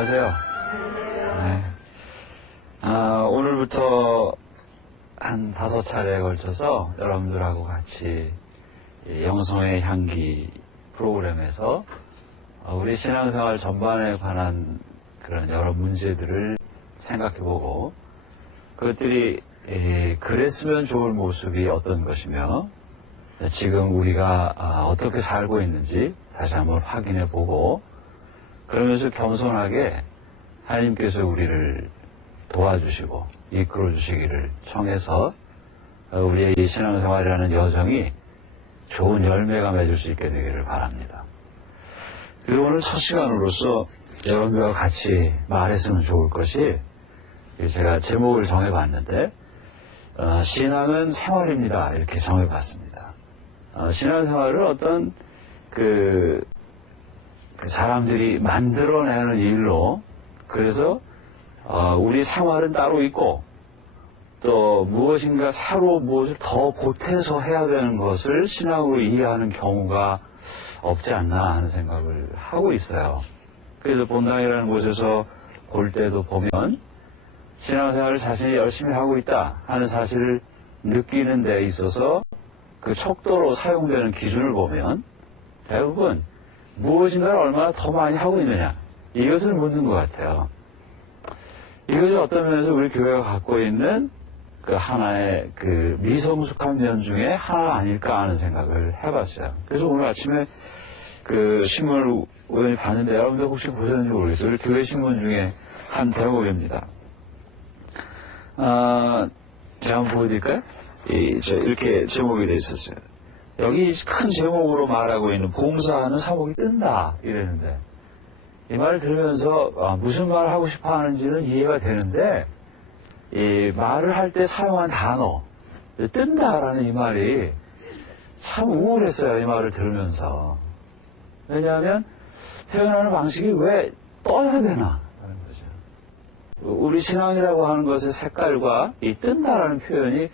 안녕하세요. 네. 오늘부터 한 5차례에 걸쳐서 여러분들하고 같이 영성의 향기 프로그램에서 우리 신앙생활 전반에 관한 그런 여러 문제들을 생각해보고 그것들이 그랬으면 좋을 모습이 어떤 것이며 지금 우리가 어떻게 살고 있는지 다시 한번 확인해보고 그러면서 겸손하게 하나님께서 우리를 도와주시고 이끌어주시기를 청해서 우리의 이 신앙생활이라는 여정이 좋은 열매가 맺을 수 있게 되기를 바랍니다. 그리고 오늘 첫 시간으로서 여러분들과 같이 말했으면 좋을 것이 제가 제목을 정해봤는데 신앙은 생활입니다. 이렇게 정해봤습니다. 신앙생활을 어떤 그 사람들이 만들어내는 일로 그래서 우리 생활은 따로 있고 또 무엇인가 새로 무엇을 더 보태서 해야 되는 것을 신앙으로 이해하는 경우가 없지 않나 하는 생각을 하고 있어요. 그래서 본당이라는 곳에서 볼 때도 보면 신앙생활을 자신이 열심히 하고 있다 하는 사실을 느끼는 데 있어서 그 척도로 사용되는 기준을 보면 대부분 무엇인가를 얼마나 더 많이 하고 있느냐 이것을 묻는 것 같아요. 이것이 어떤 면에서 우리 교회가 갖고 있는 그 하나의 그 미성숙한 면 중에 하나 아닐까 하는 생각을 해봤어요. 그래서 오늘 아침에 그 신문을 우연히 봤는데 여러분들 혹시 보셨는지 모르겠어요. 우리 교회 신문 중에 한 대목입니다. 제가 한번 보여드릴까요? 이렇게 제목이 되어 있었어요. 여기 큰 제목으로 말하고 있는 봉사하는 사복이 뜬다 이랬는데 이 말을 들으면서 무슨 말을 하고 싶어 하는지는 이해가 되는데 이 말을 할 때 사용한 단어 뜬다라는 이 말이 참 우울했어요. 이 말을 들으면서. 왜냐하면 표현하는 방식이 왜 떠야 되나 하는 거죠. 우리 신앙이라고 하는 것의 색깔과 이 뜬다라는 표현이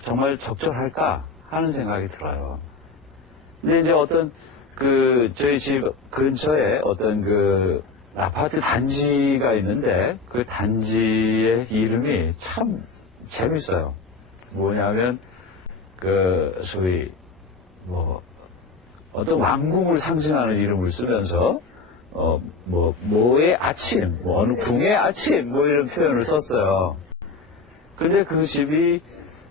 정말 적절할까 하는 생각이 들어요. 근데 이제 어떤 저희 집 근처에 어떤 아파트 단지가 있는데 그 단지의 이름이 참 재밌어요. 뭐냐면 소위 어떤 왕궁을 상징하는 이름을 쓰면서 뭐의 아침, 어느 궁의 아침 이런 표현을 썼어요. 근데 그 집이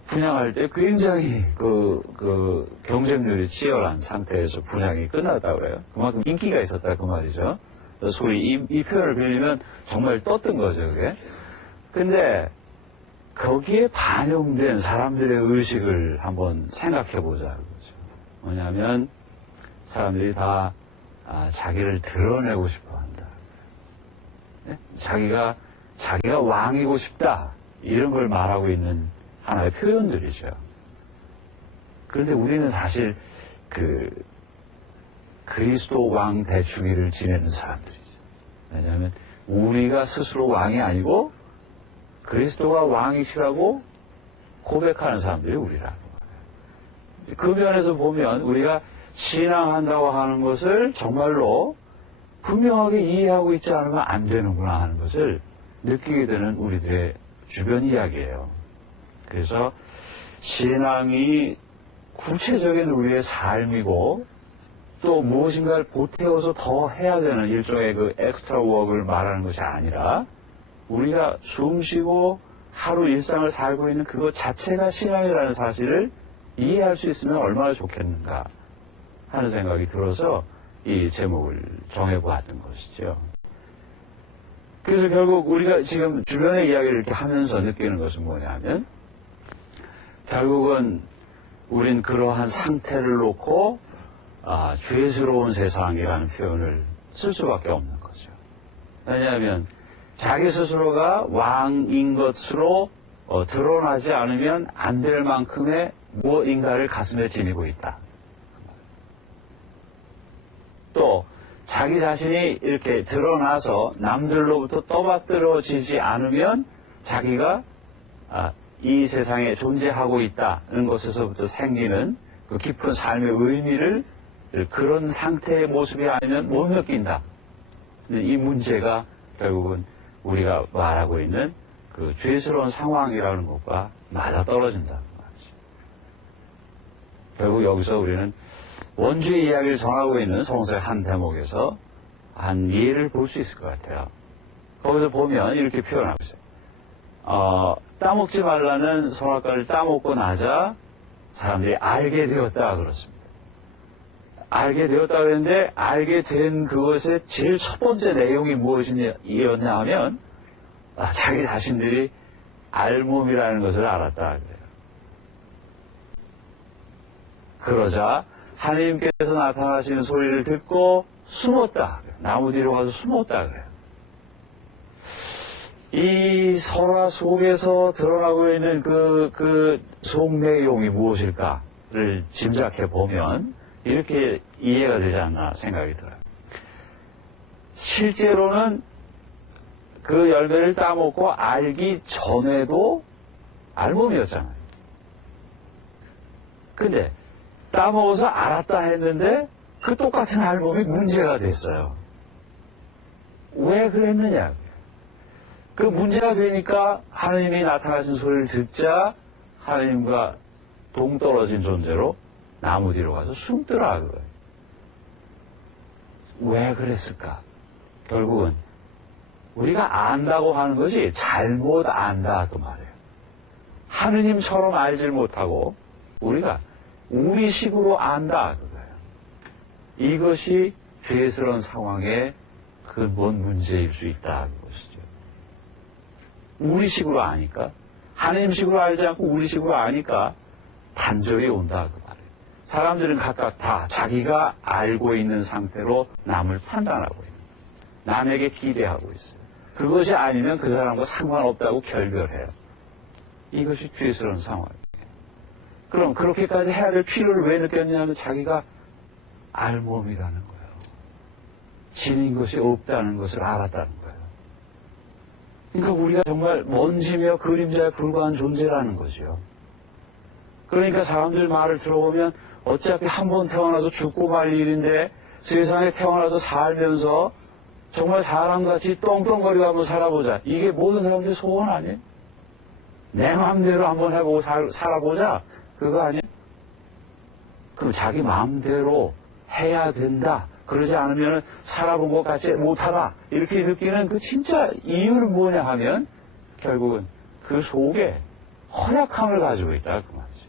분양할 때 굉장히 경쟁률이 치열한 상태에서 분양이 끝났다고 그래요. 그만큼 인기가 있었다 그 말이죠. 소위 이 표현을 빌리면 정말 떴던 거죠, 그게. 근데 거기에 반영된 사람들의 의식을 한번 생각해 보자는 거죠. 뭐냐면 사람들이 다 자기를 드러내고 싶어 한다. 네? 자기가 왕이고 싶다. 이런 걸 말하고 있는 하나의 표현들이죠. 그런데 우리는 사실 그리스도 왕 대축일을 지내는 사람들이죠. 왜냐하면 우리가 스스로 왕이 아니고 그리스도가 왕이시라고 고백하는 사람들이 우리라고. 그 면에서 보면 우리가 신앙한다고 하는 것을 정말로 분명하게 이해하고 있지 않으면 안 되는구나 하는 것을 느끼게 되는 우리들의 주변 이야기예요. 그래서 신앙이 구체적인 우리의 삶이고 또 무엇인가를 보태어서 더 해야 되는 일종의 엑스트라 워크를 말하는 것이 아니라 우리가 숨쉬고 하루 일상을 살고 있는 그것 자체가 신앙이라는 사실을 이해할 수 있으면 얼마나 좋겠는가 하는 생각이 들어서 이 제목을 정해보았던 것이죠. 그래서 결국 우리가 지금 주변의 이야기를 이렇게 하면서 느끼는 것은 뭐냐면 결국은 우린 그러한 상태를 놓고 죄스러운 세상이라는 표현을 쓸 수밖에 없는 거죠. 왜냐하면 자기 스스로가 왕인 것으로 드러나지 않으면 안 될 만큼의 무엇인가를 가슴에 지니고 있다. 또 자기 자신이 이렇게 드러나서 남들로부터 떠받들어지지 않으면 자기가 이 세상에 존재하고 있다는 것에서부터 생기는 그 깊은 삶의 의미를 그런 상태의 모습이 아니면 못 느낀다. 이 문제가 결국은 우리가 말하고 있는 그 죄스러운 상황이라는 것과 맞아떨어진다. 결국 여기서 우리는 원죄의 이야기를 전하고 있는 성서의 한 대목에서 한 예를 볼 수 있을 것 같아요. 거기서 보면 이렇게 표현하고 있어요. 따먹지 말라는 선악과를 따먹고 나자 사람들이 알게 되었다 그렇습니다. 알게 되었다 그랬는데 알게 된 그것의 제일 첫 번째 내용이 무엇이었냐 하면 자기 자신들이 알몸이라는 것을 알았다 그래요. 그러자 하나님께서 나타나시는 소리를 듣고 숨었다. 나무 뒤로 가서 숨었다 그래요. 이 설화 속에서 드러나고 있는 그 속 내용이 무엇일까를 짐작해 보면 이렇게 이해가 되지 않나 생각이 들어요. 실제로는 그 열매를 따먹고 알기 전에도 알몸이었잖아요. 근데 따먹어서 알았다 했는데 그 똑같은 알몸이 문제가 됐어요. 왜 그랬느냐? 그 문제가 되니까 하나님이 나타나신 소리를 듣자 하나님과 동떨어진 존재로 나무 뒤로 가서 숨더라 그거예요. 왜 그랬을까? 결국은 우리가 안다고 하는 것이 잘못 안다 그 말이에요. 하느님처럼 알질 못하고 우리가 우리식으로 안다 그거예요. 이것이 죄스러운 상황의 근본 문제일 수 있다 그것이죠. 우리식으로 아니까 하느님식으로 알지 않고 우리식으로 아니까 단절이 온다 그 말이에요. 사람들은 각각 다 자기가 알고 있는 상태로 남을 판단하고 있는 거예요. 남에게 기대하고 있어요. 그것이 아니면 그 사람과 상관없다고 결별해요. 이것이 죄스러운 상황이에요. 그럼 그렇게까지 해야 될 필요를 왜 느꼈냐면 자기가 알몸이라는 거예요. 지닌 것이 없다는 것을 알았다는 거예요. 그러니까 우리가 정말 먼지며 그림자에 불과한 존재라는 거죠. 그러니까 사람들 말을 들어보면 어차피 한 번 태어나도 죽고 말 일인데 세상에 태어나서 살면서 정말 사람같이 떵떵거리고 한번 살아보자. 이게 모든 사람들의 소원 아니에요? 내 마음대로 한번 해보고 살아보자. 그거 아니에요? 그럼 자기 마음대로 해야 된다. 그러지 않으면 살아본 것 같지 못하다. 이렇게 느끼는 그 진짜 이유는 뭐냐 하면 결국은 그 속에 허약함을 가지고 있다. 그 말이죠.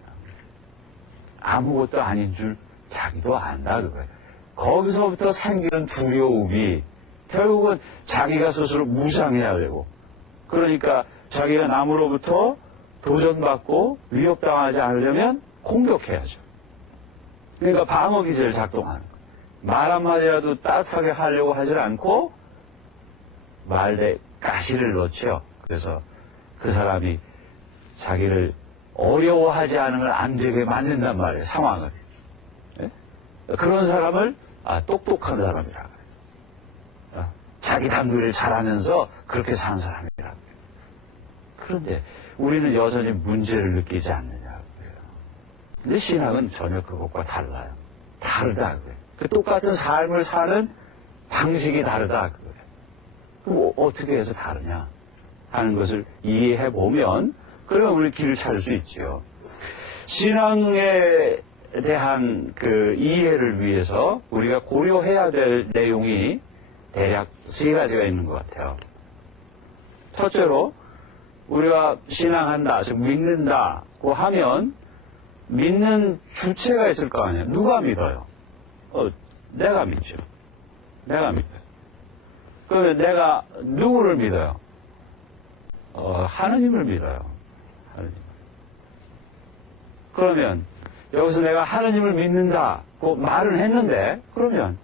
아무것도 아닌 줄 자기도 안다. 그거예요. 거기서부터 생기는 두려움이 결국은 자기가 스스로 무장해야 되고 그러니까 자기가 남으로부터 도전받고 위협당하지 않으려면 공격해야죠. 그러니까 방어기제를 작동하는 거예요. 말 한마디라도 따뜻하게 하려고 하지 않고 말에 가시를 넣죠. 그래서 그 사람이 자기를 어려워하지 않으면 안 되게 만든단 말이에요. 상황을. 예? 그런 사람을 똑똑한 사람이라 그래요. 자기 단결을 잘하면서 그렇게 사는 사람이라 그래요. 그런데 우리는 여전히 문제를 느끼지 않느냐 그래요. 근데 신앙은 전혀 그것과 달라요. 다르다 그래요. 그 똑같은 삶을 사는 방식이 다르다 그거예요. 그럼 어떻게 해서 다르냐 하는 것을 이해해 보면 그러면 우리 길을 찾을 수 있죠. 신앙에 대한 그 이해를 위해서 우리가 고려해야 될 내용이 대략 세 가지가 있는 것 같아요. 첫째로 우리가 신앙한다, 즉 믿는다고 하면 믿는 주체가 있을 거 아니에요. 누가 믿어요? 내가 믿죠. 내가 믿어요. 그러면 내가 누구를 믿어요? 하느님을 믿어요. 하느님. 그러면 여기서 내가 하느님을 믿는다고 말을 했는데 그러면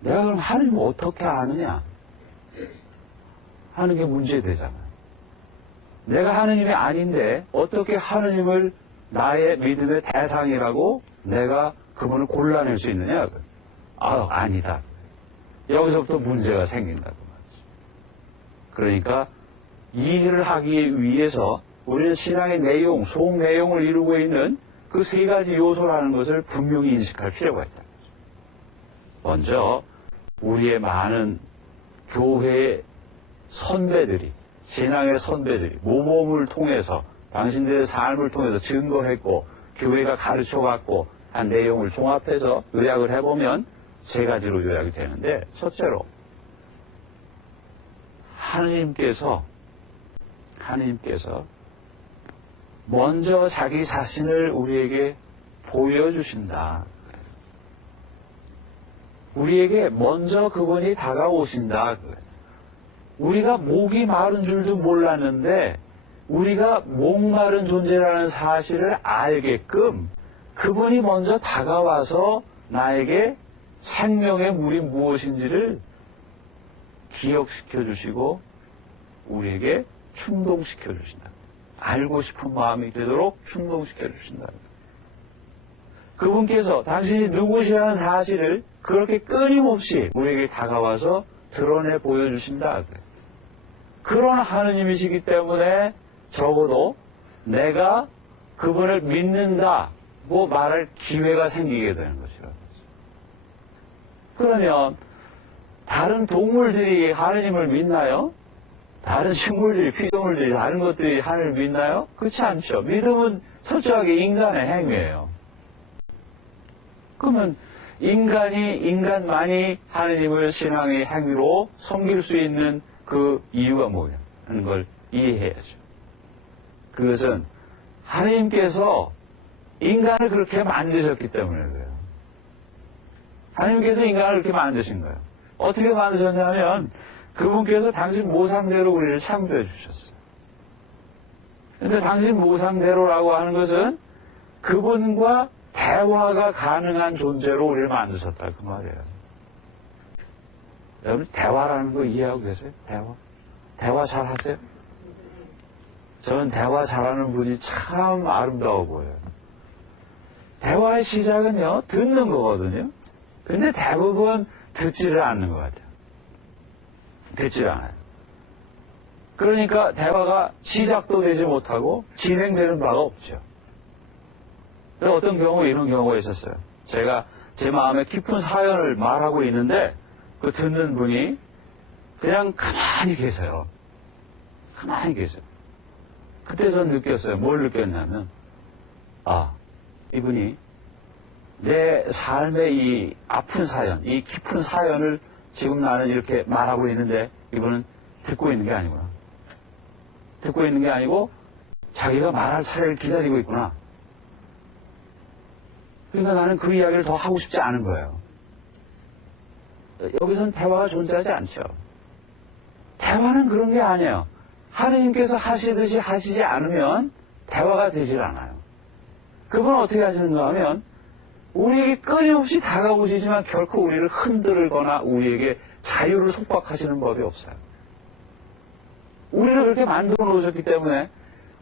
내가 그럼 하느님을 어떻게 아느냐 하는 게 문제되잖아요. 내가 하느님이 아닌데 어떻게 하느님을 나의 믿음의 대상이라고 내가 그분을 골라낼 수 있느냐? 아니다. 여기서부터 문제가 생긴다고 말이죠. 그러니까 이해를 하기 위해서 우리는 신앙의 내용, 속 내용을 이루고 있는 그 세 가지 요소라는 것을 분명히 인식할 필요가 있다. 먼저 우리의 많은 교회의 선배들이, 신앙의 선배들이 모범을 통해서 당신들의 삶을 통해서 증거했고 교회가 가르쳐갖고 한 내용을 종합해서 요약을 해보면 세 가지로 요약이 되는데, 첫째로 하느님께서 먼저 자기 자신을 우리에게 보여주신다. 우리에게 먼저 그분이 다가오신다. 우리가 목이 마른 줄도 몰랐는데 우리가 목마른 존재라는 사실을 알게끔 그분이 먼저 다가와서 나에게 생명의 물이 무엇인지를 기억시켜 주시고 우리에게 충동시켜 주신다. 알고 싶은 마음이 되도록 충동시켜 주신다. 그분께서 당신이 누구시라는 사실을 그렇게 끊임없이 우리에게 다가와서 드러내 보여주신다. 그런 하느님이시기 때문에 적어도 내가 그분을 믿는다고 말할 기회가 생기게 되는 것이라고. 그러면 다른 동물들이 하느님을 믿나요? 다른 식물들이, 피조물들이, 다른 것들이 하느님을 믿나요? 그렇지 않죠. 믿음은 철저하게 인간의 행위예요. 그러면 인간만이 하느님을 신앙의 행위로 섬길 수 있는 그 이유가 뭐냐 하는 걸 이해해야죠. 그것은 하느님께서 인간을 그렇게 만드셨기 때문에 그래요. 하느님께서 인간을 그렇게 만드신 거예요. 어떻게 만드셨냐면 그분께서 당신 모상대로 우리를 창조해 주셨어요. 그러니까 당신 모상대로라고 하는 것은 그분과 대화가 가능한 존재로 우리를 만드셨다 그 말이에요. 여러분 대화라는 거 이해하고 계세요? 대화 잘 하세요? 저는 대화 잘하는 분이 참 아름다워 보여요. 대화의 시작은요 듣는 거거든요. 근데 대부분 듣지를 않는 것 같아요. 듣지를 않아요. 그러니까 대화가 시작도 되지 못하고 진행되는 바가 없죠. 어떤 경우 이런 경우가 있었어요. 제가 제 마음에 깊은 사연을 말하고 있는데 그 듣는 분이 그냥 가만히 계세요. 가만히 계세요. 그때 전 느꼈어요. 뭘 느꼈냐면 이분이 내 삶의 이 아픈 사연, 이 깊은 사연을 지금 나는 이렇게 말하고 있는데 이분은 듣고 있는 게 아니구나. 듣고 있는 게 아니고 자기가 말할 차례를 기다리고 있구나. 그러니까 나는 그 이야기를 더 하고 싶지 않은 거예요. 여기선 대화가 존재하지 않죠. 대화는 그런 게 아니에요. 하느님께서 하시듯이 하시지 않으면 대화가 되질 않아요. 그분은 어떻게 하시는가 하면 우리에게 끊임없이 다가오시지만 결코 우리를 흔들거나 우리에게 자유를 속박하시는 법이 없어요. 우리를 그렇게 만들어 놓으셨기 때문에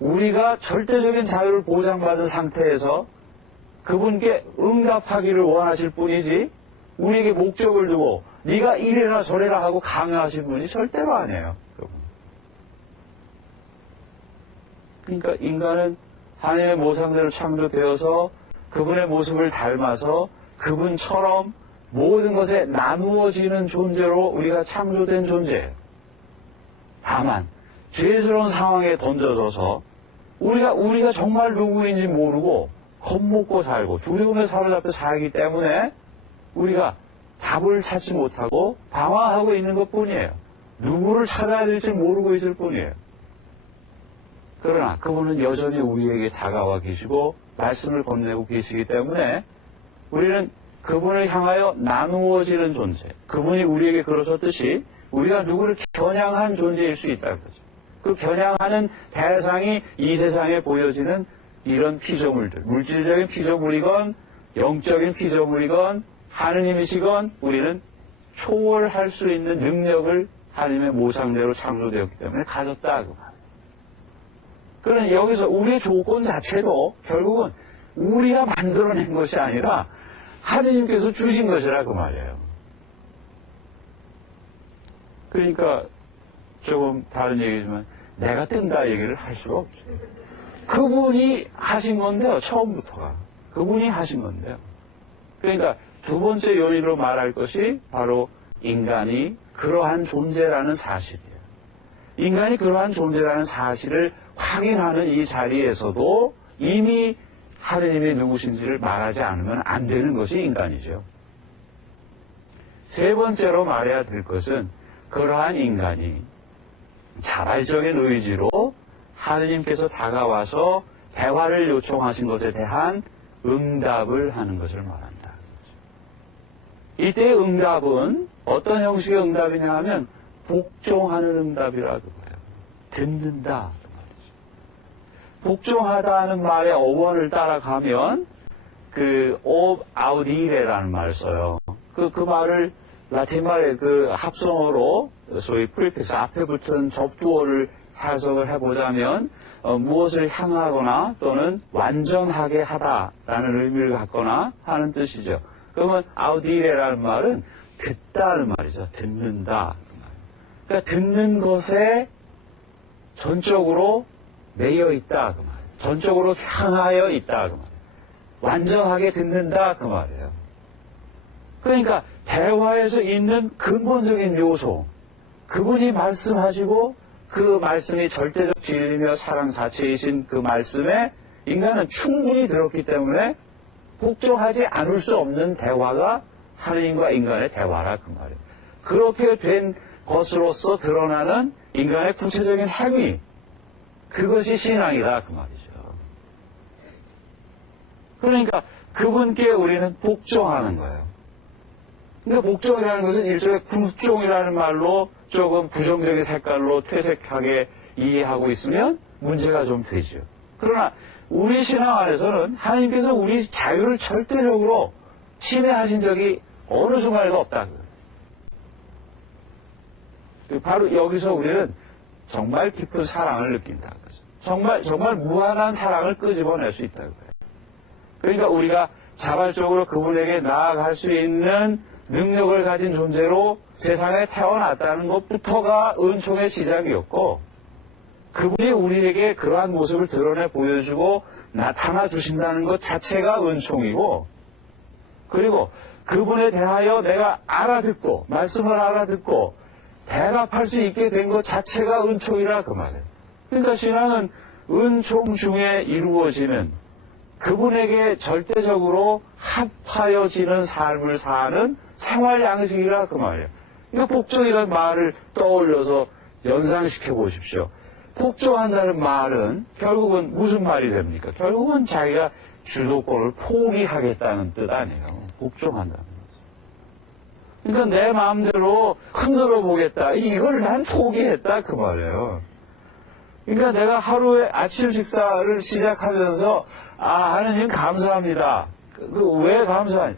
우리가 절대적인 자유를 보장받은 상태에서 그분께 응답하기를 원하실 뿐이지 우리에게 목적을 두고 네가 이래라 저래라 하고 강요하실 분이 절대로 아니에요. 그러니까 인간은 하나님의 모상대로 창조되어서 그분의 모습을 닮아서 그분처럼 모든 것에 나누어지는 존재로 우리가 창조된 존재예요. 다만 죄스러운 상황에 던져져서 우리가 정말 누구인지 모르고 겁먹고 살고 두려움에 사로잡혀 살기 때문에 우리가 답을 찾지 못하고 방황하고 있는 것뿐이에요. 누구를 찾아야 될지 모르고 있을 뿐이에요. 그러나 그분은 여전히 우리에게 다가와 계시고 말씀을 건네고 계시기 때문에 우리는 그분을 향하여 나누어지는 존재, 그분이 우리에게 그러셨듯이 우리가 누구를 겨냥한 존재일 수 있다는 거죠. 그 겨냥하는 대상이 이 세상에 보여지는 이런 피조물들, 물질적인 피조물이건 영적인 피조물이건 하느님이시건 우리는 초월할 수 있는 능력을 하느님의 모상대로 창조되었기 때문에 가졌다. 그러나 여기서 우리의 조건 자체도 결국은 우리가 만들어낸 것이 아니라 하느님께서 주신 것이라 그 말이에요. 그러니까 조금 다른 얘기지만 내가 뜬다 얘기를 할 수가 없죠. 그분이 하신 건데요. 처음부터가. 그분이 하신 건데요. 그러니까 두 번째 요인으로 말할 것이 바로 인간이 그러한 존재라는 사실이에요. 인간이 그러한 존재라는 사실을 확인하는 이 자리에서도 이미 하느님이 누구신지를 말하지 않으면 안 되는 것이 인간이죠. 세 번째로 말해야 될 것은 그러한 인간이 자발적인 의지로 하느님께서 다가와서 대화를 요청하신 것에 대한 응답을 하는 것을 말한다. 이때의 응답은 어떤 형식의 응답이냐 하면 복종하는 응답이라고 해요. 듣는다. 복종하다는 말의 어원을 따라가면 ob aud이라는 말을 써요. 그 말을 라틴 말의 그 합성어로 소위 프리픽스 앞에 붙은 접두어를 해석을 해보자면 무엇을 향하거나 또는 완전하게 하다라는 의미를 갖거나 하는 뜻이죠. 그러면 아우디레라는 말은 듣다는 말이죠. 듣는다. 그러니까 듣는 것에 전적으로 매여 있다. 그 말. 전적으로 향하여 있다. 그 말. 완전하게 듣는다. 그 말이에요. 그러니까 대화에서 있는 근본적인 요소, 그분이 말씀하시고 그 말씀이 절대적 진리며 사랑 자체이신 그 말씀에 인간은 충분히 들었기 때문에 복종하지 않을 수 없는 대화가 하느님과 인간의 대화라 그 말이에요. 그렇게 된 것으로서 드러나는 인간의 구체적인 행위, 그것이 신앙이다 그 말이죠. 그러니까 그분께 우리는 복종하는 거예요. 그러니까 복종이라는 것은 일종의 굴종이라는 말로 조금 부정적인 색깔로 퇴색하게 이해하고 있으면 문제가 좀 되죠. 그러나 우리 신앙 안에서는 하나님께서 우리 자유를 절대적으로 침해하신 적이 어느 순간에도 없다. 바로 여기서 우리는 정말 깊은 사랑을 느낀다. 정말 무한한 사랑을 끄집어낼 수 있다는 거예요. 그러니까 우리가 자발적으로 그분에게 나아갈 수 있는 능력을 가진 존재로 세상에 태어났다는 것부터가 은총의 시작이었고, 그분이 우리에게 그러한 모습을 드러내 보여주고 나타나 주신다는 것 자체가 은총이고, 그리고 그분에 대하여 내가 알아듣고 말씀을 알아듣고 대답할 수 있게 된 것 자체가 은총이라 그 말이에요. 그러니까 신앙은 은총 중에 이루어지는 그분에게 절대적으로 합하여지는 삶을 사는 생활 양식이라 그 말이에요. 이거 복종이라는 말을 떠올려서 연상시켜 보십시오. 복종한다는 말은 결국은 무슨 말이 됩니까? 결국은 자기가 주도권을 포기하겠다는 뜻 아니에요. 복종한다는 거죠. 그러니까 내 마음대로 흔들어 보겠다. 이걸 난 포기했다 그 말이에요. 그러니까 내가 하루에 아침 식사를 시작하면서 하느님 감사합니다. 왜 감사하냐?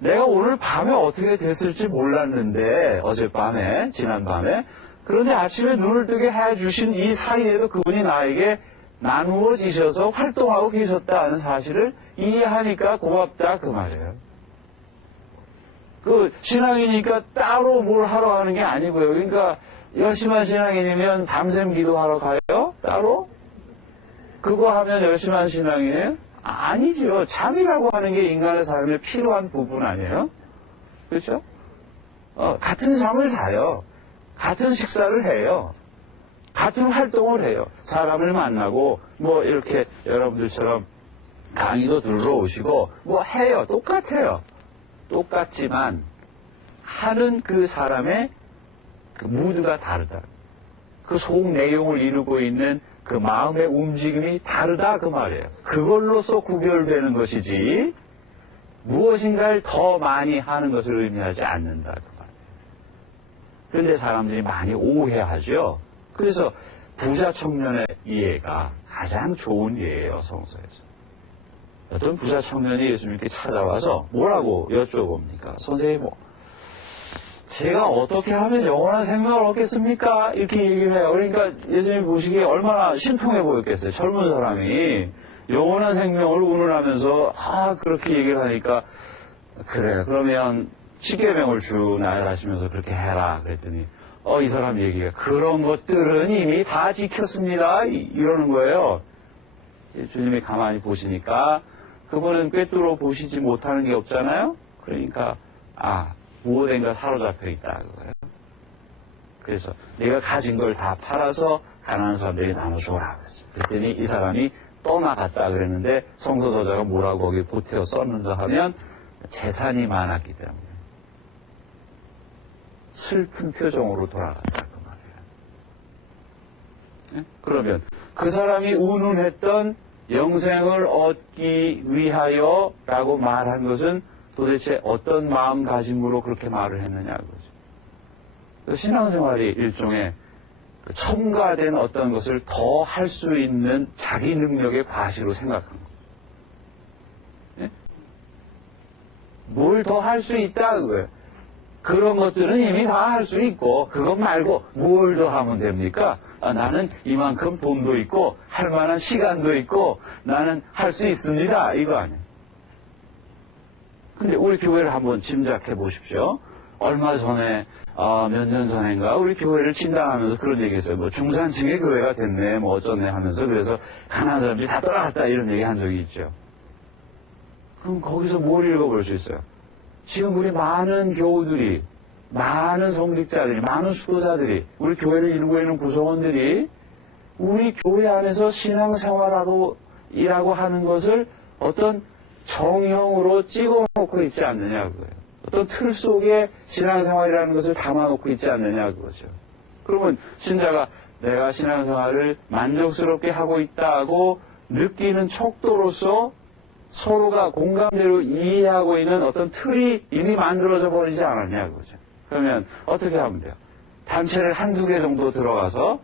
내가 오늘 밤에 어떻게 됐을지 몰랐는데 어젯밤에 지난밤에 그런데 아침에 눈을 뜨게 해주신 이 사이에도 그분이 나에게 나누어지셔서 활동하고 계셨다는 사실을 이해하니까 고맙다 그 말이에요. 그 신앙이니까 따로 뭘 하러 가는 게 아니고요. 그러니까 열심한 신앙인이면 밤샘 기도하러 가요? 따로? 그거 하면 열심한 신앙이에요? 아니죠. 잠이라고 하는 게 인간의 삶에 필요한 부분 아니에요? 그렇죠? 같은 잠을 자요. 같은 식사를 해요. 같은 활동을 해요. 사람을 만나고 뭐 이렇게 여러분들처럼 강의도 들으러 오시고 뭐 해요. 똑같아요. 똑같지만 하는 그 사람의 그 무드가 다르다. 그 속 내용을 이루고 있는 그 마음의 움직임이 다르다 그 말이에요. 그걸로서 구별되는 것이지 무엇인가를 더 많이 하는 것을 의미하지 않는다 그 말이에요. 그런데 사람들이 많이 오해하죠. 그래서 부자 청년의 예가 가장 좋은 예예요. 성서에서. 어떤 부자 청년이 예수님께 찾아와서 뭐라고 여쭤봅니까? 선생님, 제가 어떻게 하면 영원한 생명을 얻겠습니까? 이렇게 얘기를 해요. 그러니까 예수님 보시기에 얼마나 신통해 보였겠어요. 젊은 사람이 영원한 생명을 운운하면서 그렇게 얘기를 하니까 그래 그러면 십계명을 주 나열하시면서 그렇게 해라 그랬더니 이 사람 얘기가 그런 것들은 이미 다 지켰습니다. 이러는 거예요. 주님이 가만히 보시니까 그분은 꿰뚫어 보시지 못하는 게 없잖아요. 그러니까 무엇인가 사로잡혀 있다 그거예요. 그래서 네가 가진 걸 다 팔아서 가난한 사람들이 나눠줘라 그랬어요. 그랬더니 이 사람이 떠나갔다 그랬는데 성서저자가 뭐라고 거기 보태어 썼는가 하면 재산이 많았기 때문에 슬픈 표정으로 돌아갔다 그 말이에요. 네? 그러면 그 사람이 운운했던 영생을 얻기 위하여 라고 말한 것은 도대체 어떤 마음가짐으로 그렇게 말을 했느냐 그거죠. 신앙생활이 일종의 첨가된 어떤 것을 더 할 수 있는 자기 능력의 과시로 생각한 거예요. 네? 뭘 더 할 수 있다 그거예요. 그런 것들은 이미 다 할 수 있고 그것 말고 뭘 더 하면 됩니까? 나는 이만큼 돈도 있고 할 만한 시간도 있고 나는 할 수 있습니다. 이거 아니에요. 근데 우리 교회를 한번 짐작해 보십시오. 얼마 전에 몇 년 전인가 우리 교회를 친당하면서 그런 얘기 했어요. 뭐 중산층의 교회가 됐네 뭐 어쩌네 하면서 그래서 가난한 사람들이 다 떠나갔다 이런 얘기 한 적이 있죠. 그럼 거기서 뭘 읽어볼 수 있어요? 지금 우리 많은 교우들이 많은 성직자들이 많은 수도자들이 우리 교회를 이루고 있는 구성원들이 우리 교회 안에서 신앙생활하러 일하고 하는 것을 어떤 정형으로 찍어놓고 있지 않느냐 그거예요. 어떤 틀 속에 신앙생활이라는 것을 담아놓고 있지 않느냐 그거죠. 그러면 신자가 내가 신앙생활을 만족스럽게 하고 있다고 느끼는 척도로서 서로가 공감대로 이해하고 있는 어떤 틀이 이미 만들어져 버리지 않았냐 그거죠. 그러면 어떻게 하면 돼요? 단체를 한두 개 정도 들어가서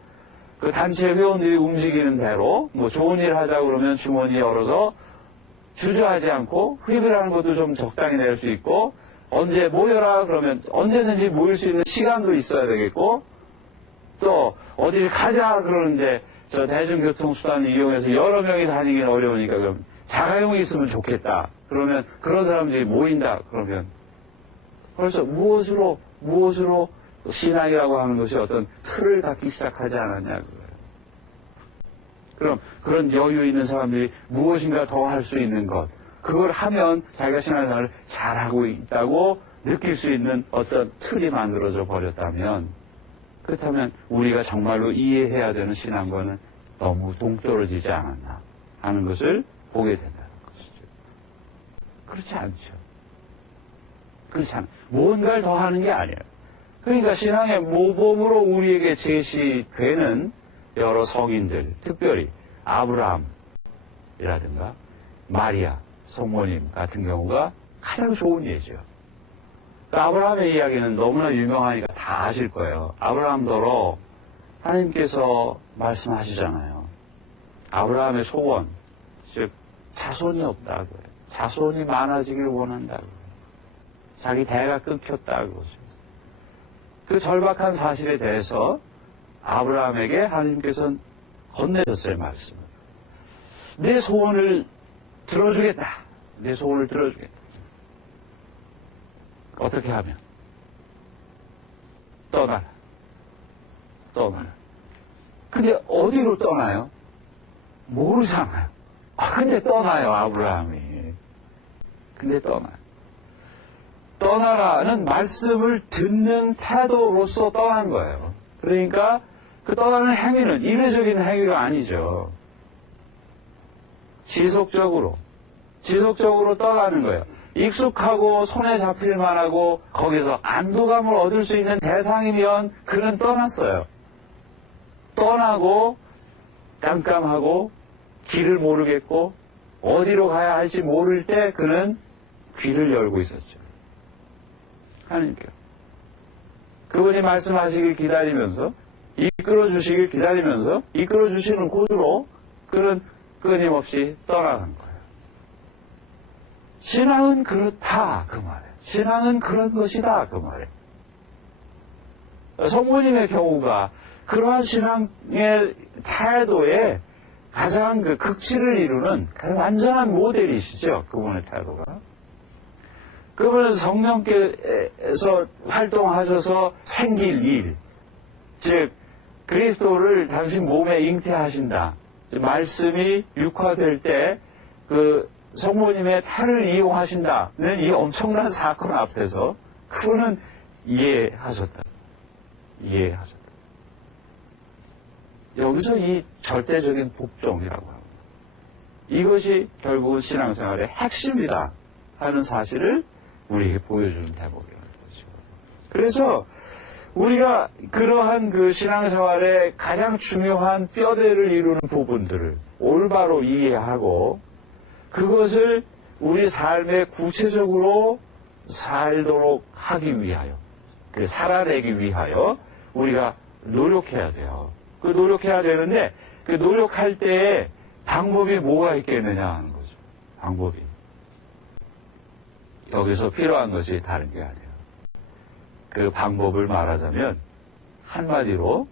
그 단체 회원들이 움직이는 대로 뭐 좋은 일 하자 그러면 주머니 열어서 주저하지 않고 회비라는 것도 좀 적당히 낼 수 있고 언제 모여라 그러면 언제든지 모일 수 있는 시간도 있어야 되겠고 또 어디를 가자 그러는데 저 대중교통수단을 이용해서 여러 명이 다니기는 어려우니까 그럼 자가용이 있으면 좋겠다. 그러면 그런 사람들이 모인다. 그러면 벌써 무엇으로 신앙이라고 하는 것이 어떤 틀을 갖기 시작하지 않았냐 그거예요. 그럼 그런 여유 있는 사람들이 무엇인가 더 할 수 있는 것 그걸 하면 자기가 신앙생활을 잘하고 있다고 느낄 수 있는 어떤 틀이 만들어져 버렸다면 그렇다면 우리가 정말로 이해해야 되는 신앙과는 너무 동떨어지지 않았나 하는 것을 보게 된다는 것이죠. 그렇지 않죠. 그렇지 않아요. 무언가를 더 하는 게 아니에요. 그러니까 신앙의 모범으로 우리에게 제시되는 여러 성인들, 특별히 아브라함이라든가 마리아, 성모님 같은 경우가 가장 좋은 예죠. 아브라함의 이야기는 너무나 유명하니까 다 아실 거예요. 아브라함더러 하나님께서 말씀하시잖아요. 아브라함의 소원, 즉 자손이 없다고요. 자손이 많아지길 원한다고요. 자기 대가 끊겼다고. 그 절박한 사실에 대해서 아브라함에게 하나님께서는 건네셨어요, 말씀을. 내 소원을 들어주겠다. 내 소원을 들어주겠다. 어떻게 하면? 떠나라. 근데 어디로 떠나요? 모르잖아요. 근데 떠나요, 아브라함이. 근데 떠나요. 떠나라는 말씀을 듣는 태도로서 떠난 거예요. 그러니까 그 떠나는 행위는 이례적인 행위가 아니죠. 지속적으로 떠나는 거예요. 익숙하고 손에 잡힐 만하고 거기서 안도감을 얻을 수 있는 대상이면 그는 떠났어요. 떠나고 깜깜하고 길을 모르겠고 어디로 가야 할지 모를 때 그는 귀를 열고 있었죠. 하나님께요. 그분이 말씀하시길 기다리면서 이끌어 주시길 기다리면서 이끌어 주시는 곳으로 그는 끊임없이 떠나간 거예요. 신앙은 그렇다 그 말이에요. 신앙은 그런 것이다 그 말이에요. 성모님의 경우가 그러한 신앙의 태도에 가장 그 극치를 이루는 완전한 모델이시죠. 그분의 태도가. 그분은 성령께서 활동하셔서 생길 일, 즉 그리스도를 당신 몸에 잉태하신다. 말씀이 육화될 때 그 성모님의胎을 이용하신다는 이 엄청난 사건 앞에서 그분은 이해하셨다. 이해하셨다. 여기서 이 절대적인 복종이라고 합니다. 이것이 결국은 신앙생활의 핵심이다 하는 사실을 우리에게 보여주는 대목이라는 거죠. 그래서 우리가 그러한 그 신앙생활의 가장 중요한 뼈대를 이루는 부분들을 올바로 이해하고 그것을 우리 삶에 구체적으로 살도록 하기 위하여, 살아내기 위하여 우리가 노력해야 돼요. 그 노력해야 되는데 그 노력할 때에 방법이 뭐가 있겠느냐 하는 거죠. 방법이. 여기서 필요한 것이 다른 게 아니에요. 그 방법을 말하자면 한마디로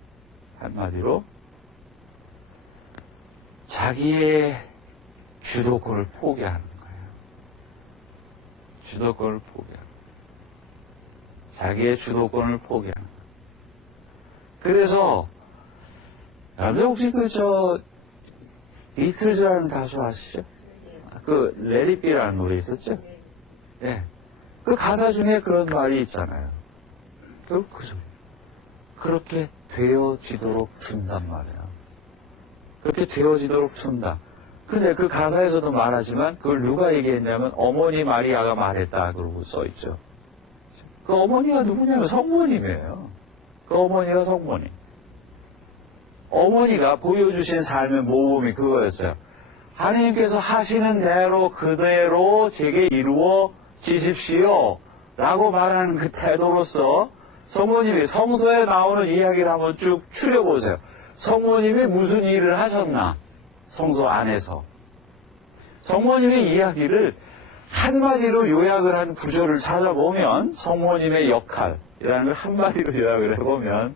자기의 주도권을 포기하는 거예요. 주도권을 포기하는 거예요. 자기의 주도권을 포기하는 거예요. 그래서 여러분들 혹시 비틀즈라는 가수 아시죠? 그 레리비라는 노래 있었죠? 네. 그 가사 중에 그런 말이 있잖아요. 그죠? 그렇게 되어지도록 준단 말이에요. 그렇게 되어지도록 준다. 근데 그 가사에서도 말하지만 그걸 누가 얘기했냐면 어머니 마리아가 말했다 그러고 써있죠. 그 어머니가 누구냐면 성모님이에요. 그 어머니가 성모님. 어머니가 보여주신 삶의 모범이 그거였어요. 하나님께서 하시는 대로 그대로 제게 이루어 지십시오 라고 말하는 그 태도로서 성모님이 성서에 나오는 이야기를 한번 쭉 추려보세요. 성모님이 무슨 일을 하셨나? 성서 안에서. 성모님의 이야기를 한마디로 요약을 한 구절을 찾아보면 성모님의 역할이라는 걸 한마디로 요약을 해보면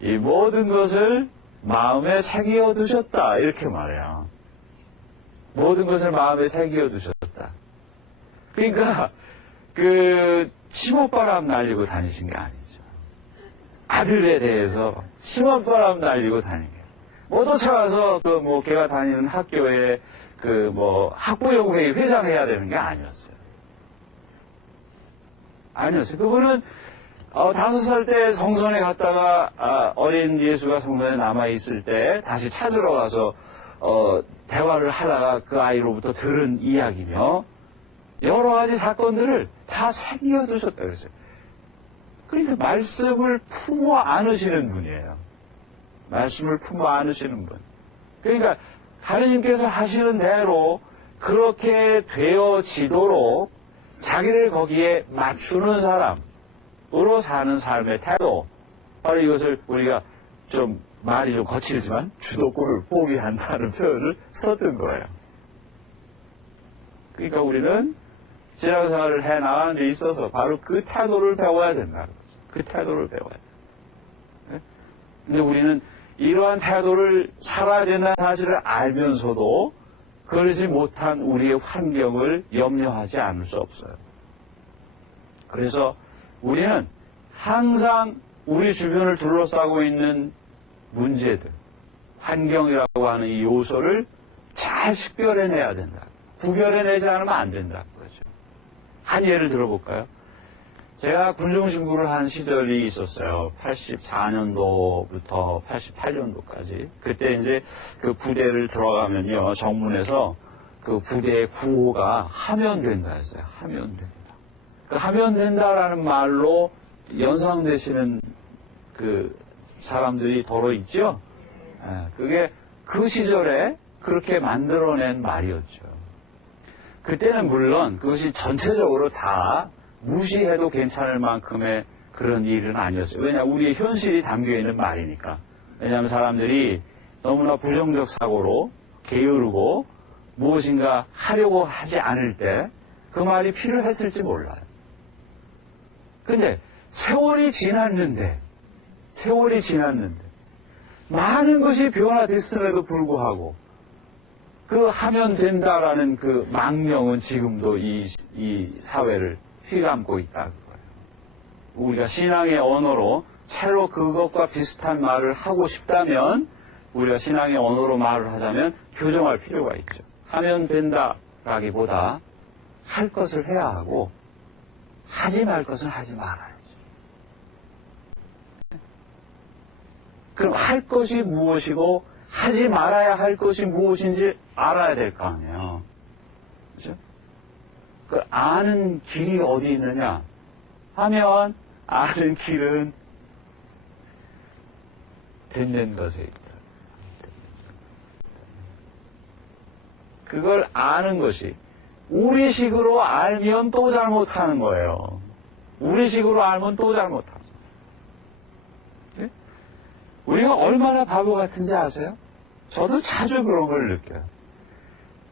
이 모든 것을 마음에 새겨 두셨다 이렇게 말해요. 모든 것을 마음에 새겨 두셨다. 그러니까 그 치맛바람 날리고 다니신 게 아니죠. 아들에 대해서 치맛바람 날리고 다니는 게. 뭐 쫓아가서 걔가 다니는 학교에 학부형회의 회장해야 되는 게 아니었어요. 아니었어요. 그분은 5살 때 성전에 갔다가 어린 예수가 성전에 남아있을 때 다시 찾으러 가서 대화를 하다가 그 아이로부터 들은 이야기며 여러 가지 사건들을 다 새겨두셨다 그랬어요. 그러니까 말씀을 품어 안으시는 분이에요. 말씀을 품어 안으시는 분. 그러니까 하나님께서 하시는 대로 그렇게 되어지도록 자기를 거기에 맞추는 사람으로 사는 삶의 태도. 바로 이것을 우리가 말이 좀 거칠지만 주도권을 포기한다는 표현을 썼던 거예요. 그러니까 우리는 신앙생활을 해나가는 데 있어서 바로 그 태도를 배워야 된다는 거죠. 그 태도를 배워야 돼요. 근데 우리는 이러한 태도를 살아야 된다는 사실을 알면서도 그러지 못한 우리의 환경을 염려하지 않을 수 없어요. 그래서 우리는 항상 우리 주변을 둘러싸고 있는 문제들, 환경이라고 하는 이 요소를 잘 식별해내야 된다. 구별해내지 않으면 안 된다는 거죠. 한 예를 들어볼까요? 제가 군종신부를 한 시절이 있었어요. 84년도부터 88년도까지. 그때 이제 그 부대를 들어가면요. 정문에서 그 부대의 구호가 하면된다 했어요. 하면된다. 그 하면된다라는 말로 연상되시는 그 사람들이 더러 있죠? 그게 그 시절에 그렇게 만들어낸 말이었죠. 그때는 물론 그것이 전체적으로 다 무시해도 괜찮을 만큼의 그런 일은 아니었어요. 왜냐하면 우리의 현실이 담겨있는 말이니까. 왜냐하면 사람들이 너무나 부정적 사고로 게으르고 무엇인가 하려고 하지 않을 때 그 말이 필요했을지 몰라요. 근데 세월이 지났는데 많은 것이 변화됐음에도 불구하고 그 하면 된다라는 그 망령은 지금도 이 사회를 휘감고 있다는 거예요. 우리가 신앙의 언어로 새로 그것과 비슷한 말을 하고 싶다면 우리가 신앙의 언어로 말을 하자면 교정할 필요가 있죠. 하면 된다라기보다 할 것을 해야 하고 하지 말 것은 하지 말아야죠. 그럼 할 것이 무엇이고 하지 말아야 할 것이 무엇인지 알아야 될 거 아니에요. 그죠? 그 아는 길이 어디 있느냐 하면 아는 길은 듣는 것에 있다. 그걸 아는 것이 우리식으로 알면 또 잘못하는 거예요. 우리식으로 알면 또 잘못하는 거예요. 우리가 얼마나 바보 같은지 아세요? 저도 자주 그런 걸 느껴요.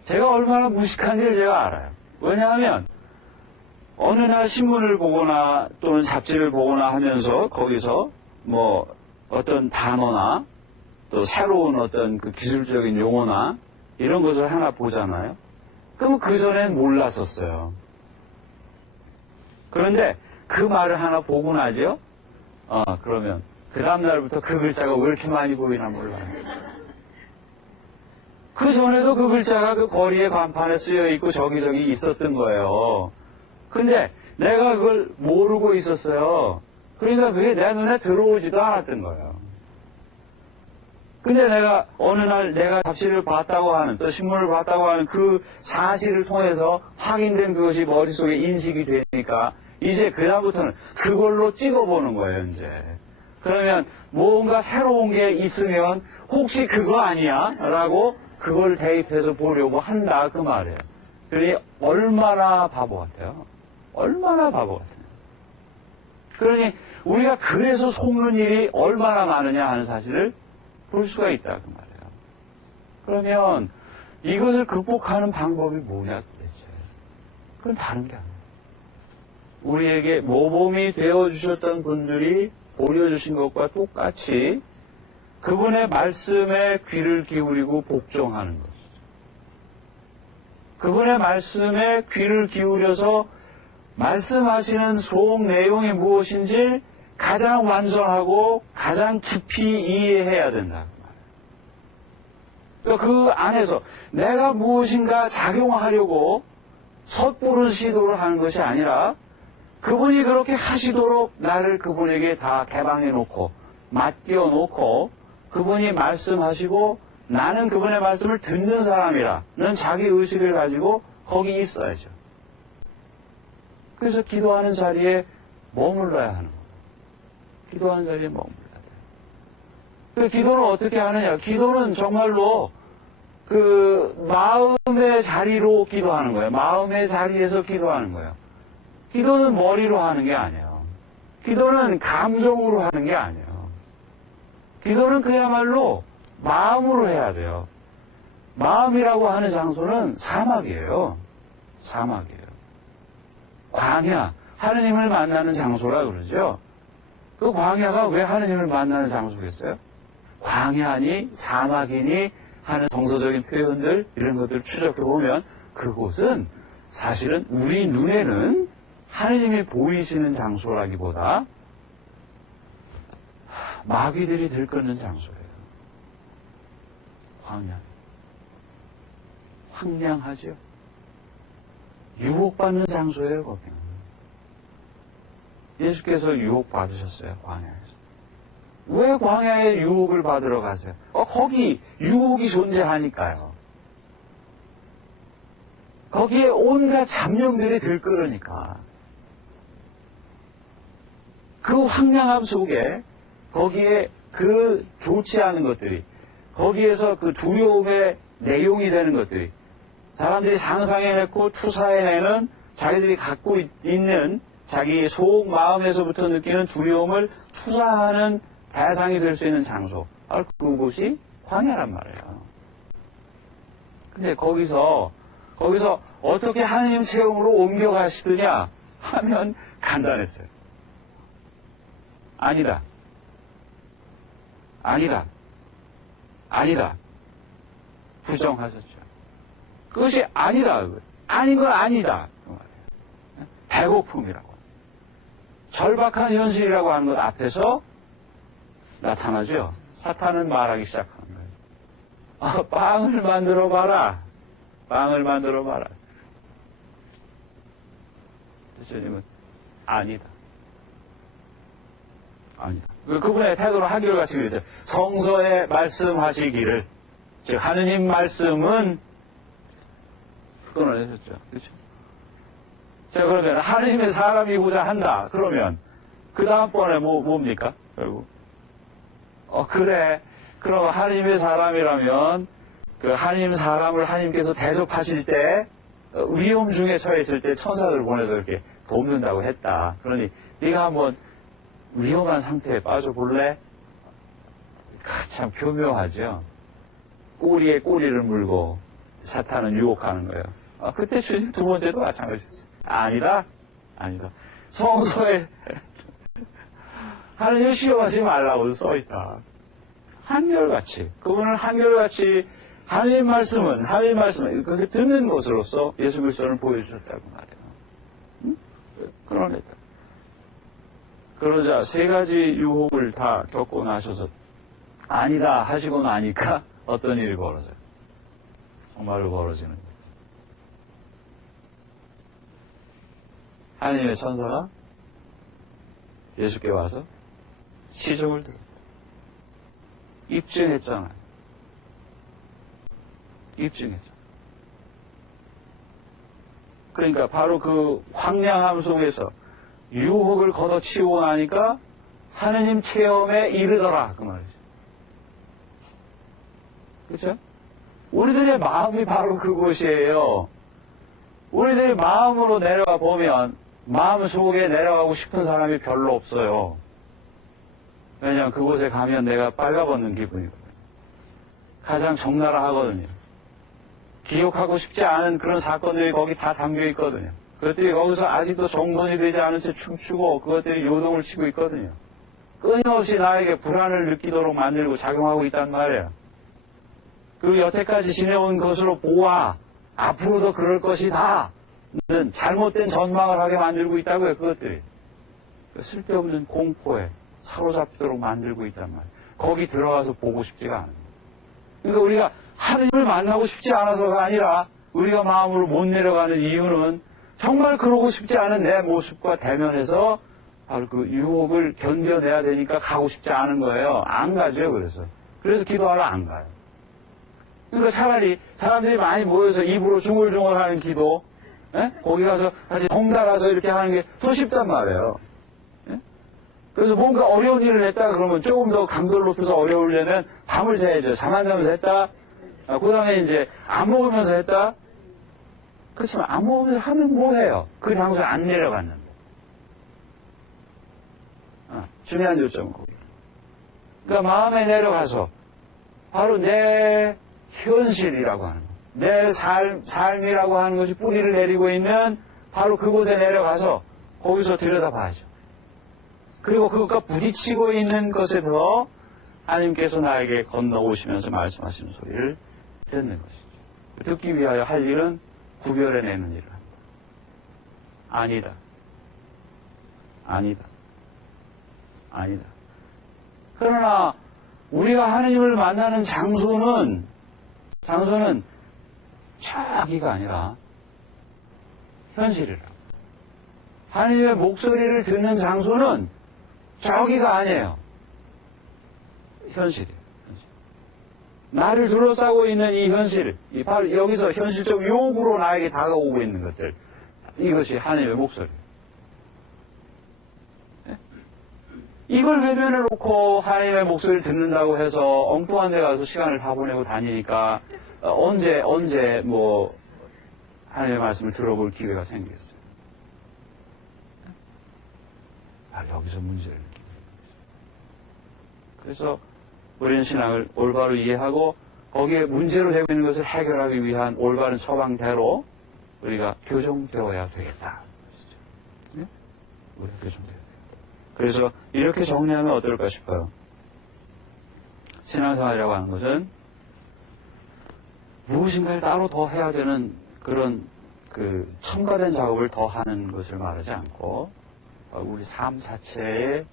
제가 얼마나 무식한지를 제가 알아요. 왜냐하면 어느 날 신문을 보거나 또는 잡지를 보거나 하면서 거기서 뭐 어떤 단어나 또 새로운 어떤 그 기술적인 용어나 이런 것을 하나 보잖아요. 그럼 그전엔 몰랐었어요. 그런데 그 말을 하나 보고 나죠? 그러면 그 다음날부터 그 글자가 왜 이렇게 많이 보이나 몰라요. 그 전에도 그 글자가 그 거리의 간판에 쓰여 있고 저기저기 있었던 거예요. 근데 내가 그걸 모르고 있었어요. 그러니까 그게 내 눈에 들어오지도 않았던 거예요. 근데 내가 어느 날 내가 잡지를 봤다고 하는 또 신문을 봤다고 하는 그 사실을 통해서 확인된 그것이 머릿속에 인식이 되니까 이제 그다음부터는 그걸로 찍어보는 거예요, 이제. 그러면 뭔가 새로운 게 있으면 혹시 그거 아니야? 라고 그걸 대입해서 보려고 한다, 그 말이에요. 그러니 얼마나 바보 같아요? 얼마나 바보 같아요? 그러니 우리가 그래서 속는 일이 얼마나 많으냐 하는 사실을 볼 수가 있다, 그 말이에요. 그러면 이것을 극복하는 방법이 뭐냐, 도대체. 그건 다른 게 아니에요. 우리에게 모범이 되어주셨던 분들이 보여주신 것과 똑같이 그분의 말씀에 귀를 기울이고 복종하는 것이죠. 그분의 말씀에 귀를 기울여서 말씀하시는 속 내용이 무엇인지 가장 완전하고 가장 깊이 이해해야 된다. 그러니까 그 안에서 내가 무엇인가 작용하려고 섣부른 시도를 하는 것이 아니라 그분이 그렇게 하시도록 나를 그분에게 다 개방해 놓고 맡겨 놓고 그분이 말씀하시고 나는 그분의 말씀을 듣는 사람이라는 자기 의식을 가지고 거기 있어야죠. 그래서 기도하는 자리에 머물러야 하는 거예요. 기도하는 자리에 머물러야 돼요. 그 기도는 어떻게 하느냐? 기도는 정말로 그 마음의 자리로 기도하는 거예요. 마음의 자리에서 기도하는 거예요. 기도는 머리로 하는 게 아니에요. 기도는 감정으로 하는 게 아니에요. 기도는 그야말로 마음으로 해야 돼요. 마음이라고 하는 장소는 사막이에요. 사막이에요. 광야, 하느님을 만나는 장소라 그러죠. 그 광야가 왜 하느님을 만나는 장소겠어요? 광야니 사막이니 하는 정서적인 표현들 이런 것들을 추적해보면 그곳은 사실은 우리 눈에는 하느님이 보이시는 장소라기보다 마귀들이 들끓는 장소예요. 광야. 황량하죠. 유혹받는 장소예요, 거기는. 예수께서 유혹받으셨어요, 광야에서. 왜 광야에 유혹을 받으러 가세요? 거기 유혹이 존재하니까요. 거기에 온갖 잡념들이 들끓으니까. 그 황량함 속에 거기에 그 좋지 않은 것들이 거기에서 그 두려움의 내용이 되는 것들이 사람들이 상상해내고 투사해내는 자기들이 갖고 있는 자기 속 마음에서부터 느끼는 두려움을 투사하는 대상이 될 수 있는 장소 바로 그곳이 광야란 말이에요. 근데 거기서 어떻게 하느님 체험으로 옮겨가시느냐 하면 간단했어요. 아니다. 아니다. 아니다. 부정하셨죠. 그것이 아니다. 아닌 건 아니다. 배고픔이라고. 절박한 현실이라고 하는 것 앞에서 나타나죠. 사탄은 말하기 시작하는 거예요. 빵을 만들어 봐라. 빵을 만들어 봐라. 주님은 아니다. 아니다. 그분의 태도는 한결같이 그랬죠. 성서에 말씀하시기를, 즉 하느님 말씀은 끊어내셨죠. 그렇죠? 자, 그러면 하느님의 사람이고자 한다. 그러면 그 다음번에 뭡니까? 결국 그래. 그럼 하느님의 사람이라면 그 하느님 사람을 하느님께서 대접하실 때 위험 중에 처했을 때 천사들을 보내서 이렇게 돕는다고 했다. 그러니 네가 한번 위험한 상태에 빠져볼래? 참 교묘하죠. 꼬리에 꼬리를 물고 사탄은 유혹하는 거예요. 그때 주님 두 번째도 마찬가지였어요. 아니다. 성서에 하느님 시험하지 말라고 써있다. 한결같이, 그분은 한결같이 하느님 말씀은 그렇게 듣는 것으로서 예수 그리스도를 보여주셨다고 말해요. 응? 그러냈다. 그러자 세 가지 유혹을 다 겪고 나셔서 아니다 하시고 나니까 어떤 일이 벌어져요? 정말로 벌어지는 거예요. 하느님의 천사가 예수께 와서 시종을 들어 입증했잖아요. 그러니까 바로 그 황량함 속에서 유혹을 걷어치우고 나니까 하느님 체험에 이르더라 그 말이죠. 그렇죠? 우리들의 마음이 바로 그곳이에요. 우리들의 마음으로 내려가 보면 마음 속에 내려가고 싶은 사람이 별로 없어요. 왜냐하면 그곳에 가면 내가 빨가벗는 기분이거든요. 가장 적나라하거든요. 기억하고 싶지 않은 그런 사건들이 거기 다 담겨 있거든요. 그것들이 거기서 아직도 정돈이 되지 않은 채 춤추고 그것들이 요동을 치고 있거든요. 끊임없이 나에게 불안을 느끼도록 만들고 작용하고 있단 말이에요. 그리고 여태까지 지내온 것으로 보아 앞으로도 그럴 것이다 는 잘못된 전망을 하게 만들고 있다고요. 그것들이 쓸데없는 공포에 사로잡도록 만들고 있단 말이에요. 거기 들어가서 보고 싶지가 않아요. 그러니까 우리가 하느님을 만나고 싶지 않아서가 아니라 우리가 마음으로 못 내려가는 이유는 정말 그러고 싶지 않은 내 모습과 대면해서 바로 그 유혹을 견뎌내야 되니까 가고 싶지 않은 거예요. 안 가죠. 그래서 기도하러 안 가요. 그러니까 차라리 사람들이 많이 모여서 입으로 중얼중얼하는 기도, 거기 가서 다시 덩달아서 이렇게 하는 게 더 쉽단 말이에요. 그래서 뭔가 어려운 일을 했다 그러면 조금 더 강도를 높여서 어려우려면 밤을 새야죠. 잠 안 자면서 했다. 그 다음에 이제 안 먹으면서 했다. 그렇지만 안 먹으면서 하면 뭐해요? 그 장소에 안 내려갔는데. 중요한 요점은 거기. 그러니까 마음에 내려가서 바로 내 현실이라고 하는 거. 내 삶이라고 하는 것이 뿌리를 내리고 있는 바로 그곳에 내려가서 거기서 들여다봐야죠. 그리고 그것과 부딪히고 있는 것에 더 하나님께서 나에게 건너오시면서 말씀하시는 소리를 듣는 것이죠. 듣기 위하여 할 일은 구별해내는 일을 합니다. 아니다. 그러나 우리가 하나님을 만나는 장소는 저기가 아니라 현실이라. 하나님의 목소리를 듣는 장소는 저기가 아니에요. 현실이에요. 나를 둘러싸고 있는 이 현실, 바로 여기서 현실적 요구로 나에게 다가오고 있는 것들, 이것이 하나님의 목소리예요. 이걸 외면해 놓고 하나님의 목소리를 듣는다고 해서 엉뚱한 데 가서 시간을 다 보내고 다니니까 언제 하나님의 말씀을 들어볼 기회가 생기겠어요. 여기서 문제를 느끼는 거죠. 그래서 우리는 신앙을 올바로 이해하고 거기에 문제로 되고 있는 것을 해결하기 위한 올바른 처방대로 우리가 교정되어야 되겠다. 네? 우리가 교정되어야 되겠다. 그래서 이렇게 정리하면 어떨까 싶어요. 신앙생활이라고 하는 것은 무엇인가를 따로 더 해야 되는 그런 첨가된 작업을 더 하는 것을 말하지 않고 우리 삶 자체의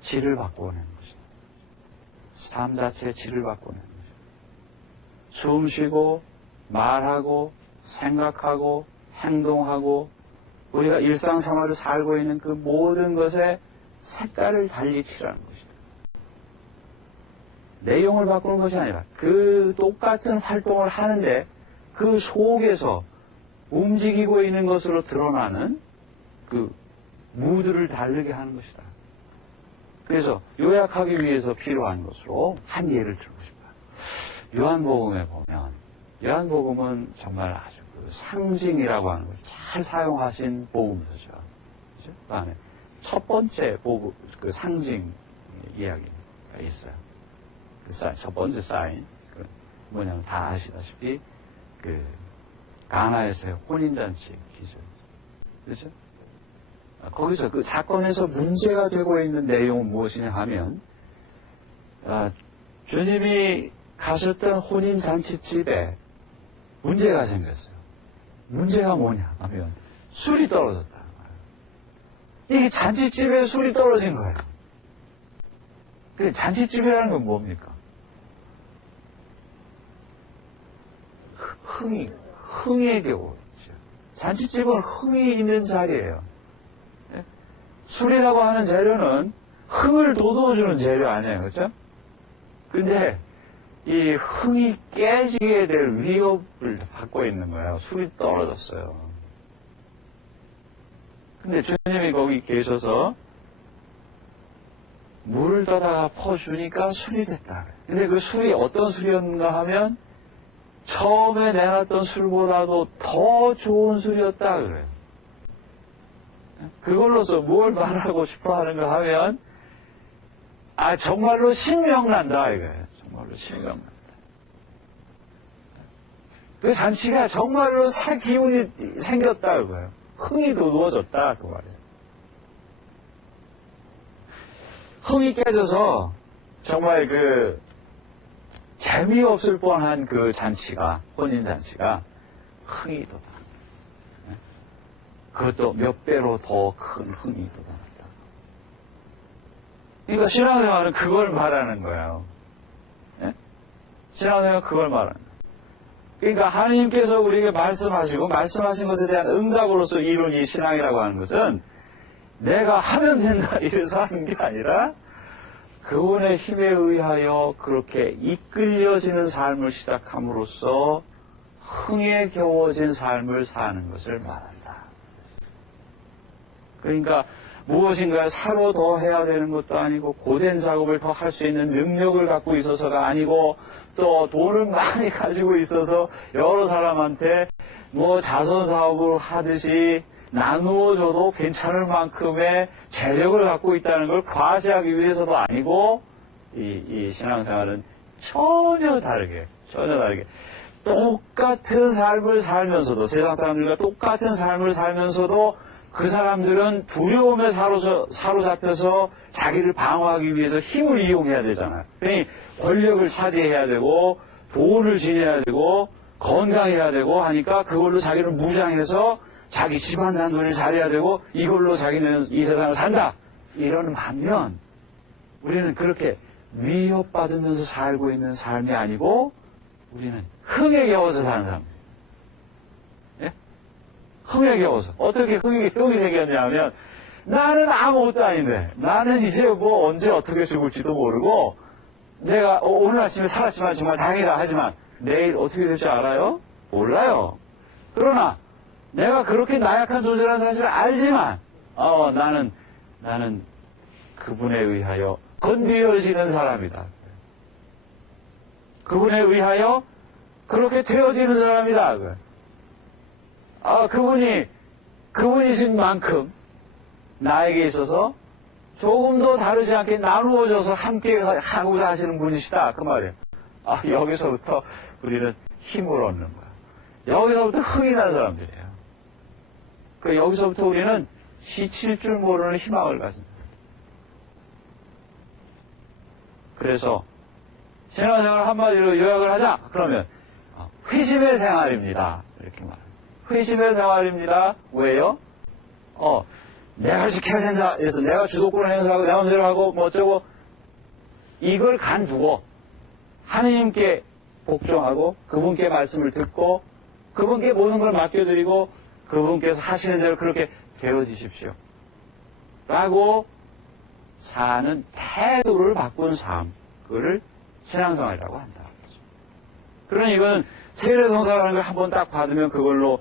질을 바꿔내는 것이다. 삶 자체의 질을 바꿔내는 것이다. 숨 쉬고 말하고 생각하고 행동하고 우리가 일상생활을 살고 있는 그 모든 것에 색깔을 달리 칠하는 것이다. 내용을 바꾸는 것이 아니라 그 똑같은 활동을 하는데 그 속에서 움직이고 있는 것으로 드러나는 그 무드를 다르게 하는 것이다. 그래서 요약하기 위해서 필요한 것으로 한 예를 들고 싶어요. 요한복음에 보면 요한복음은 정말 아주 그 상징이라고 하는 걸 잘 사용하신 복음서죠. 그렇죠? 그 안에 첫 번째 복음, 그 상징 이야기가 있어요. 그 첫 번째 사인 뭐냐면 다 아시다시피 그 가나에서의 혼인잔치 기준. 그렇죠? 거기서 그 사건에서 문제가 되고 있는 내용은 무엇이냐 하면 주님이 가셨던 혼인잔치집에 문제가 생겼어요. 문제가 뭐냐 하면 술이 떨어졌다는 거예요. 이게 잔치집에 술이 떨어진 거예요. 잔치집이라는 건 뭡니까? 흥의 경우 있죠. 잔치집은 흥이 있는 자리예요. 술이라고 하는 재료는 흥을 돋워주는 재료 아니에요. 그렇죠? 근데 이 흥이 깨지게 될 위협을 받고 있는 거예요. 술이 떨어졌어요. 근데 주님이 거기 계셔서 물을 떠다가 퍼주니까 술이 됐다. 근데 그 술이 어떤 술이었는가 하면 처음에 내놨던 술보다도 더 좋은 술이었다 그래요. 그걸로서 뭘 말하고 싶어 하는가 하면 정말로 신명난다 이거예요. 정말로 신명난다. 그 잔치가 정말로 새 기운이 생겼다 그거예요. 흥이 돋워졌다 그 말이에요. 흥이 깨져서 정말 그 재미없을 뻔한 그 잔치가 혼인잔치가 흥이 돋아. 그것도 몇 배로 더 큰 흥이 돋아났다. 그러니까 신앙생활은 그걸 말하는 거예요. 네? 신앙생활은 그걸 말하는 거예요. 그러니까 하나님께서 우리에게 말씀하시고 말씀하신 것에 대한 응답으로서 이룬 이 신앙이라고 하는 것은 내가 하면 된다 이래서 하는 게 아니라 그분의 힘에 의하여 그렇게 이끌려지는 삶을 시작함으로써 흥에 겨워진 삶을 사는 것을 말한다. 그러니까 무엇인가를 새로 더 해야 되는 것도 아니고 고된 작업을 더 할 수 있는 능력을 갖고 있어서가 아니고 또 돈을 많이 가지고 있어서 여러 사람한테 뭐 자선사업을 하듯이 나누어줘도 괜찮을 만큼의 재력을 갖고 있다는 걸 과시하기 위해서도 아니고 이 신앙생활은 전혀 다르게 똑같은 삶을 살면서도 세상 사람들과 똑같은 삶을 살면서도 그 사람들은 두려움에 사로잡혀서 자기를 방어하기 위해서 힘을 이용해야 되잖아요. 그러니 권력을 차지해야 되고 돈을 지내야 되고 건강해야 되고 하니까 그걸로 자기를 무장해서 자기 집안 단돈을 잘해야 되고 이걸로 자기는 이 세상을 산다. 이런 반면 우리는 그렇게 위협받으면서 살고 있는 삶이 아니고 우리는 흥에 겨워서 사는 사람이에요. 예? 흥에 겨워서. 어떻게 흥이 생겼냐면 나는 아무것도 아닌데 나는 이제 뭐 언제 어떻게 죽을지도 모르고 내가 오늘 아침에 살았지만 정말 다행이다 하지만 내일 어떻게 될지 알아요? 몰라요. 그러나 내가 그렇게 나약한 존재라는 사실을 알지만 나는 그분에 의하여 건드려지는 사람이다. 그분에 의하여 그렇게 되어지는 사람이다. 그분이신 만큼 나에게 있어서 조금 더 다르지 않게 나누어져서 함께 하고자 하시는 분이시다. 그 말이에요. 여기서부터 우리는 힘을 얻는 거야. 여기서부터 흥이 나는 사람들이에요. 여기서부터 우리는 지칠 줄 모르는 희망을 가진다. 그래서 신앙생활 한마디로 요약을 하자. 그러면 회심의 생활입니다. 이렇게 말해요. 회심의 생활입니다. 왜요? 내가 지켜야 된다. 그래서 내가 주도권을 행사하고 내 마음대로 하고 뭐 어쩌고 이걸 간두고 하느님께 복종하고 그분께 말씀을 듣고 그분께 모든 걸 맡겨드리고 그분께서 하시는 대로 그렇게 되어지십시오. 라고 사는 태도를 바꾼 삶, 그거를 신앙생활이라고 한다. 그러니 이건 세례성사라는 걸 한번 딱 받으면 그걸로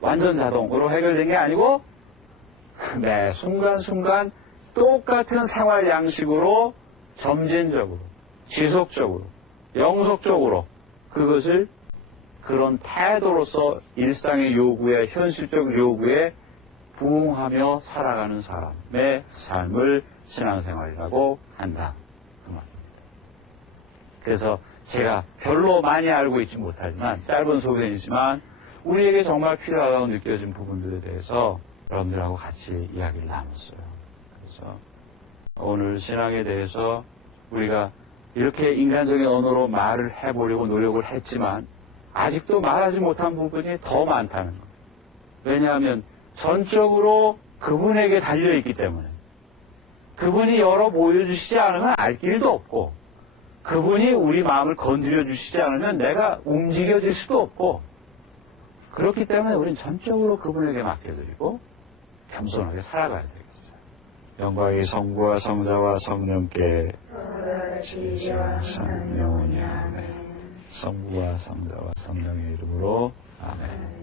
완전 자동으로 해결된 게 아니고 매 순간순간 똑같은 생활 양식으로 점진적으로, 지속적으로, 영속적으로 그것을 그런 태도로서 일상의 요구에, 현실적 요구에 부응하며 살아가는 사람의 삶을 신앙생활이라고 한다. 그 말입니다. 그래서 제가 별로 많이 알고 있지 못하지만 짧은 소개이지만 우리에게 정말 필요하다고 느껴진 부분들에 대해서 여러분들하고 같이 이야기를 나눴어요. 그래서 오늘 신앙에 대해서 우리가 이렇게 인간적인 언어로 말을 해보려고 노력을 했지만 아직도 말하지 못한 부분이 더 많다는 거예요. 왜냐하면 전적으로 그분에게 달려있기 때문에 그분이 열어 보여주시지 않으면 알 길도 없고 그분이 우리 마음을 건드려 주시지 않으면 내가 움직여질 수도 없고 그렇기 때문에 우리는 전적으로 그분에게 맡겨드리고 겸손하게 살아가야 되겠어요. 영광이 성부와 성자와 성령께 지시하신 영원히 아멘. 성부와 성자와 성령의 이름으로 아멘.